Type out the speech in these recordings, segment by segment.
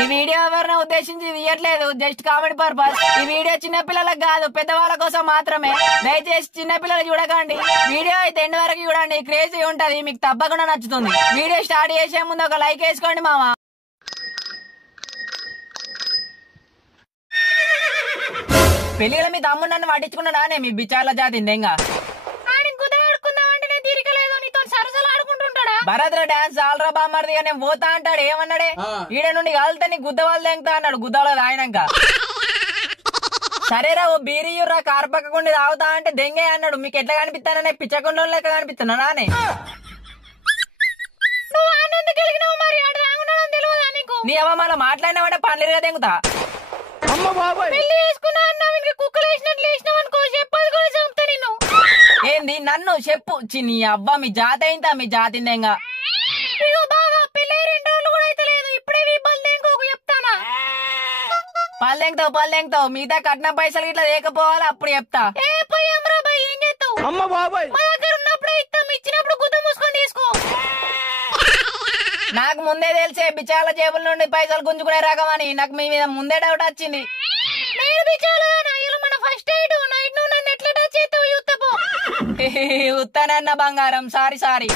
ఈ వీడియో ఎవరిని ఉద్దేశించి తీయట్లేదు, జస్ట్ కామెడీ పర్పస్. ఈ వీడియో చిన్న పిల్లలకు కాదు, పెద్దవాళ్ళ కోసం మాత్రమే. దయచేసి చిన్న పిల్లలు చూడకండి. వీడియో అయితే ఎండ్ వరకు చూడండి, క్రేజీ ఉంటది, మీకు తప్పకుండా నచ్చుతుంది. వీడియో స్టార్ట్ చేసే ముందు ఒక లైక్ వేసుకోండి మామ. పెళ్లిలో మీ తమ్ముడు నన్ను పట్టించుకున్నాడానే మీ బిచార్ల జాతి ఇందేంగా. భరత్ డాన్స్ ఆల్రా బామ్మర్ది నేను పోతా అంటాడు. ఏమన్నాడే, ఈడ నుండి కాలితే నీ గుద్ద వాళ్ళు తెంగుతా అన్నాడు. గుద్దలో రాయనాక సరేరా ఓ బీరియుర్రా కారు పక్కకుండా తాగుతా అంటే దెంగే అన్నాడు. మీకు ఎట్లా కనిపిస్తాననే పిచ్చకుండా లెక్క కనిపిస్తున్నా నానే. నీ అవ్వ మళ్ళీ మాట్లాడినావంటే పనులుగా తెంగుతా. ఏంది నన్ను చెప్పు నీ అవ్వ మీ జాతి అయిందా మీ జాతిందేంగా. పల్లెంగుతావు మిగతా కట్నం పైసలు ఇట్లా లేకపోవాలి అప్పుడు చెప్తా. నాకు ముందే తెలిసే బిచాల జేబుల నుండి పైసలు గుంజుకునే రకమని. నాకు మీ మీద ముందే డౌట్ వచ్చింది. ఉత్తానన్న బంగారం సారీ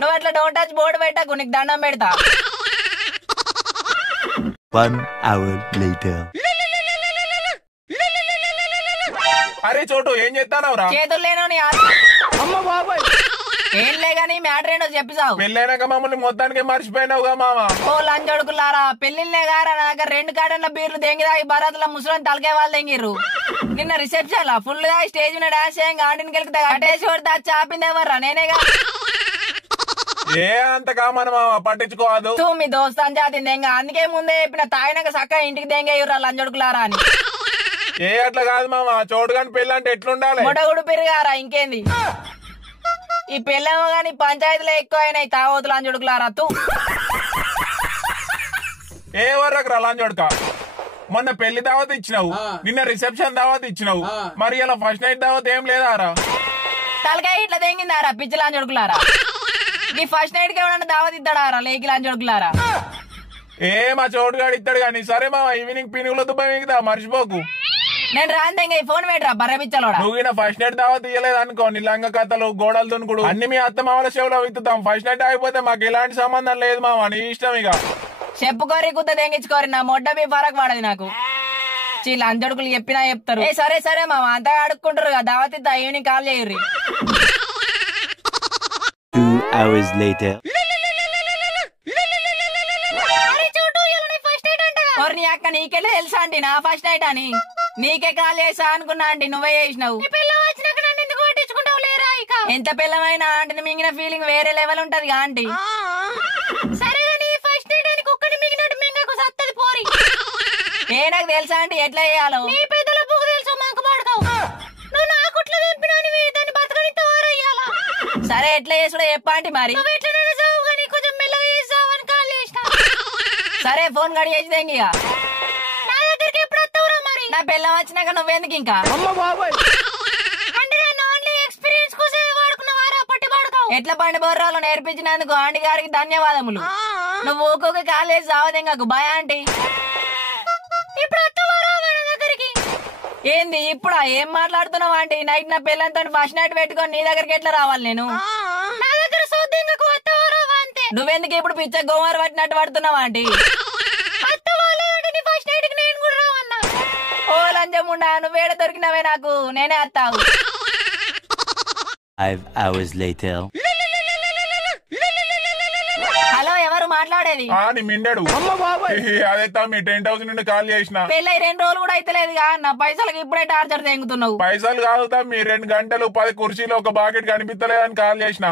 నువ్వు అట్లా డోంట్ టచ్ బోర్డు పెట్టకు, నీకు దండం పెడతా. 1 hour later. అరే చోటు ఏం చేస్తానవరా? చేతులు లేను ఏంలే గానీ మ్యాటర్ ఏంటో చెప్పిసావు. పెళ్ళైనాక మమ్మల్ని మొత్తానికి మర్చిపోయినావుగా మామ. ఓ లంచొడుకులారా, పెళ్లిళ్ళే గారా నా దగ్గర 2 కాటన్ల బీర్లు దెంగిదాయి భరత్ల ముసలిని తలకే వాళ్ళు దెంగిర్రు. నిన్న రిసెప్షన్ లా ఫుల్ గా స్టేజ్ మీద డాన్స్ చేయంగా ఆంటీని గెలికితే అటేసి కొడితే చాపింది ఎవర్రా? నేనేగా. ఏ అంత కామన్ మామ, పట్టించుకోవద్దు. మీ దోస్తాన్ జాతిందేంగా, అందుకే ముందే చెప్పిన తాయినాక సక్క ఇంటికి దెంగేయుర్రా లంచొడుకులారా అని. ఏ అట్లా కాదు మామ, చోటు కాని పెళ్ళి అంటే ఎట్లుండాలి? మొడగుడు పెరిగారా ఇంకేంది. ఈ పెళ్ళేమో గాని పంచాయతీలో ఎక్కువ అయినాయి తాగోతులు లంచొడుకులారా. ఏ వర్రకు లంచొడక. మొన్న పెళ్లి దావత్ ఇచ్చినావు, నిన్న రిసెప్షన్ దావత్ ఇచ్చినావు, మరి ఇలా ఫస్ట్ నైట్ దావత్ ఏం లేదారా? తలకాయ ఇట్లా తెంగిందారా పిచ్చి లంచొడుకులారా. ఈ ఫస్ట్ నైట్ కి ఎవడన్నా దావత్ ఇద్దాడారా లేకి లంచొడుకులారా? ఏ మా చోటుగాడు ఇస్తాడు గాని. సరే మామ, ఈవినింగ్ పినుగుల దుబ్బ మిగతా మర్చిపోకు. నేను రాందేంగా ఈ ఫోన్ పెట్టరా బర్రె పిచ్చలోడా. నువ్వు ఫస్ట్ నైట్ దావత్ ఇయ్యలేదు అనుకో, నీ లంగ కథలు గోడలు దునుకుడు అన్ని మీ అత్త మామల చెవులో విత్తుతాం. ఫస్ట్ నైట్ అయిపోతే మాకు ఎలాంటి సంబంధం లేదు మామ, నీ ఇష్టం ఇక. చెప్పుకోరి కుత్త తెంగించుకోరి, నా మొడ్డ మీ ఫరక్ పడదు నాకు. లంచొడుకులు చెప్పినా చెప్తారు. సరే మామ అంతగా అడుక్కుంటారు కదా, దావత్ ఇద్దా ఈవినింగ్ కాల్ చేయర్రి. 2 hours later. నీ అక్క నీకెళ్ళి తెలుసా అండి నా ఫస్ట్ నైట్ అని? నీకే కాల్ చేసా అనుకున్నా అండి, నువ్వే చేసినావు. ఎంత పిల్లమైనా ఆంటీని మింగిన ఫీలింగ్ వేరే లెవెల్ ఉంటది గా ఆంటీ. ఏ నాకు తెలుసా అండి ఎట్లా చేయాలో? సరే ఎట్లా చేసుడో చెప్పా అంటీ మరి. సరే ఫోన్ గడి చేసి తెంగిగా. నా పిల్లం వచ్చినాక నువ్వెందుకు ఇంకా? ఎట్లా పండి బొర్రాలు నేర్పించినందుకు ఆంటీ గారికి ధన్యవాదములు. నువ్వు ఊకొక కాలేజ్ సావదెంగకు బాయ్ ఆంటీ. ఏంది ఇప్పుడా? ఏం మాట్లాడుతున్నావు ఆంటీ? నైట్ నా పిల్లలతో ఫస్ట్ నైట్ పెట్టుకొని నీ దగ్గరికి ఎట్లా రావాలి నేను? నువ్వెందుకు ఇప్పుడు పిచ్చ గోమారు పట్టినట్టు పడుతున్నావు ఆంటీ? ఓ లంచముండా, నువ్వేడ దొరికినవే నాకు, నేనే అత్తావు. 5 hours later. హలో ఎవరు మాట్లాడేది? మిండాడు అదే మీ 10,000 నుండి కాల్ చేసిన. పెళ్ళై 2 రోజులు కూడా అయితలేదుగా, నా పైసలకి ఇప్పుడే టార్చర్ తెంగుతున్నావు. పైసలు కాదు మీ 2 గంటలు 10 కుర్చీలు ఒక బాకెట్ కనిపిస్తలేదని కాల్ చేసిన.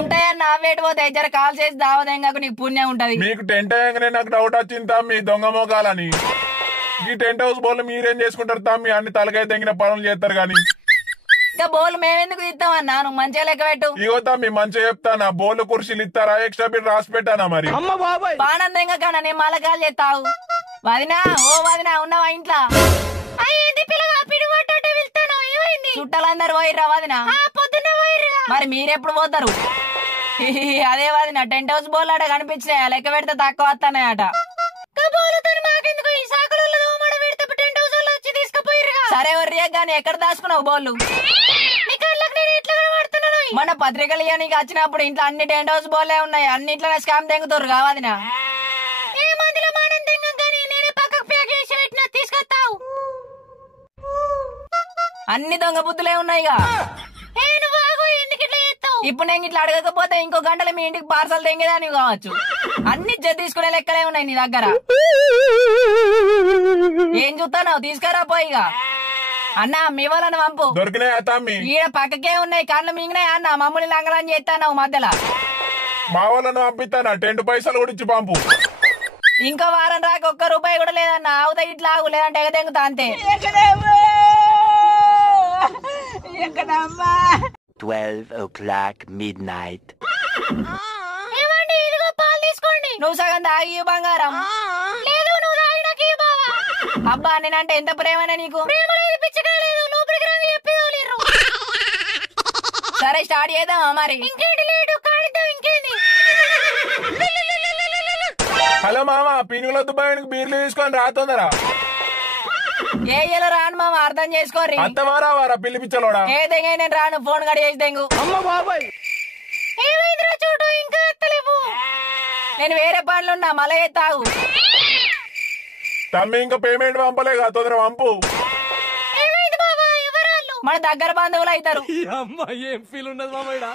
ఉంటాయన్న వేటి పోతే జర కాల్ చేసి దావదెంగకు నీకు పుణ్యం ఉంటది. మీకు టెంట్ అయ్యంగానే నాకు డౌట్ వచ్చింది మీ దొంగ మోకాలని. ఈ టెంట్ హౌస్ బోర్లు మీరేం చేసుకుంటారు తమ్మి? అన్ని తలకాయ తెంగిన పనులు చేస్తారు గాని. ఇంకా బోలు మేమెందుకు ఇస్తామన్నా, నువ్వు మంచిగా లెక్క పెట్టు. ఇగో తమ్మి మంచిగా చెప్తానా, బోర్లు కుర్చీలు ఇస్తారా? ఎక్స్ట్రా బిల్ రాసి పెట్టానా మరి? బానందంగా కన్నా నేను మళ్ళా కాల్ చేస్తావు. వదినా ఓ వదినా ఉన్నావా ఇంట్లో? చుట్టాలందరూ పోయిర్రా వదినా? మరి మీరెప్పుడు పోతారు? అదే వదినా టెంట్ హౌస్ బోర్లు అట కనిపించినాయా? లెక్క పెడితే తక్కువ వస్తానయట. సరే వర్రియా గాని ఎక్కడ దాచుకున్నావు బోళ్ళు? మన పత్రికలు ఇవ్వడానికి వచ్చినప్పుడు ఇంట్లో అన్ని టెంట్ హౌస్ బోల్లే ఉన్నాయి, అన్నింట్లో స్కామ్ తెంగుతారు కావాదినా. అన్ని దొంగ బుద్ధులే ఉన్నాయిగా. ఇప్పుడు నేను ఇట్లా అడగకపోతే ఇంకో గంటలు మీ ఇంటికి పార్సల్ తెంగేదాన్ని కావచ్చు. అన్ని తీసుకునే లెక్కలే ఉన్నాయి నీ దగ్గర. ఏం చూస్తాను తీసుకురా పోయిగా. అన్నా మీ వాళ్ళని పంపు. ఈడ పక్కకే ఉన్నాయి, కళ్ళు మింగినాయి అన్న. మమ్మల్ని లంగలని చేస్తాను మధ్యలో. మా వాళ్ళని పంపిస్తానా? 10 పైసలు కూడా ఇచ్చి పంపు. ఇంకో వారం రాక ఒక్క రూపాయి కూడా లేదన్న. ఆవుతా ఇట్లా ఆగు, లేదంటే ఎగదెంగుతా అంతే. 12 o'clock midnight. ఇదిగో పాలు తీసుకోండి. నువ్వు సగం తాగి బంగారం. లేదు నువ్వు తాగి నాకు బావా. అబ్బా నేనంటే ఎంత ప్రేమనే నీకు. ప్రేమ లేదు పిచ్చగా లేదు, లోపలికి రండి చెప్పేవాళ్ళు. సరే స్టార్ట్ చేద్దామా మరి? ఇంకేంటి లేడు కాడిద్దాం. ఇంకేంది? హలో మామ, పినుగుల దుబాయ్కి బీర్లు తీసుకొని రాతోందరా. ఏ ఇలా రాను మామ, అర్థం చేసుకోరి. అంతమారా వారా పిల్లి పిచ్చలోడా. ఏదైనా నేను రాను, ఫోన్ కడి చేసి తెంగు. ఏమైందిరా చూడు, ఇంకా ఎత్తలేవు. నేను వేరే పనులున్నా, మళ్ళీ తాగు. తమ్మి ఇంకా పేమెంట్ పంపలేగా, తొందర పంపు. మన దగ్గర బంధువులు అవుతారు. ఏం ఫీల్ ఉన్నది మామయ్య?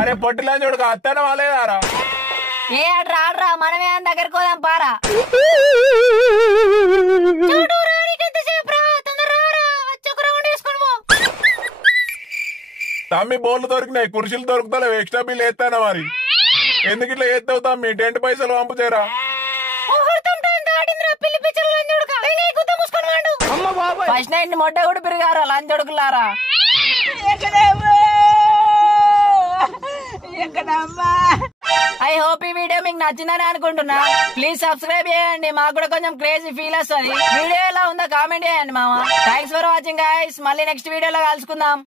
అరే పొట్టిలని చూడక అత్తన వాళ్ళేదారా. ఏ ఆడ్రా ఆడ్రా, మనమే అని దగ్గరకు పోదాం పారా. తమ్మి బోర్లు దొరికినాయి, కుర్చీలు దొరుకుతలేవు. ఎక్స్ట్రా బిల్ ఎత్తానా మరి? ఎందుకు ఇట్లా ఎత్తావు తమ్మి? 10 పైసలు పంపు చేరా. ఫస్ట్ నైట్ మొట్ట కూడా పెరిగారా లంచొడుకులారా. ఐ హోప్ ఈ వీడియో మీకు నచ్చిందని అనుకుంటున్నా. ప్లీజ్ సబ్స్క్రైబ్ చేయండి, మాకు కూడా కొంచెం క్రేజీ ఫీల్ వస్తుంది. వీడియో ఎలా ఉందో కామెంట్ చేయండి మామ. Thanks for watching guys. మళ్ళీ నెక్స్ట్ వీడియోలో కలుసుకుందాం.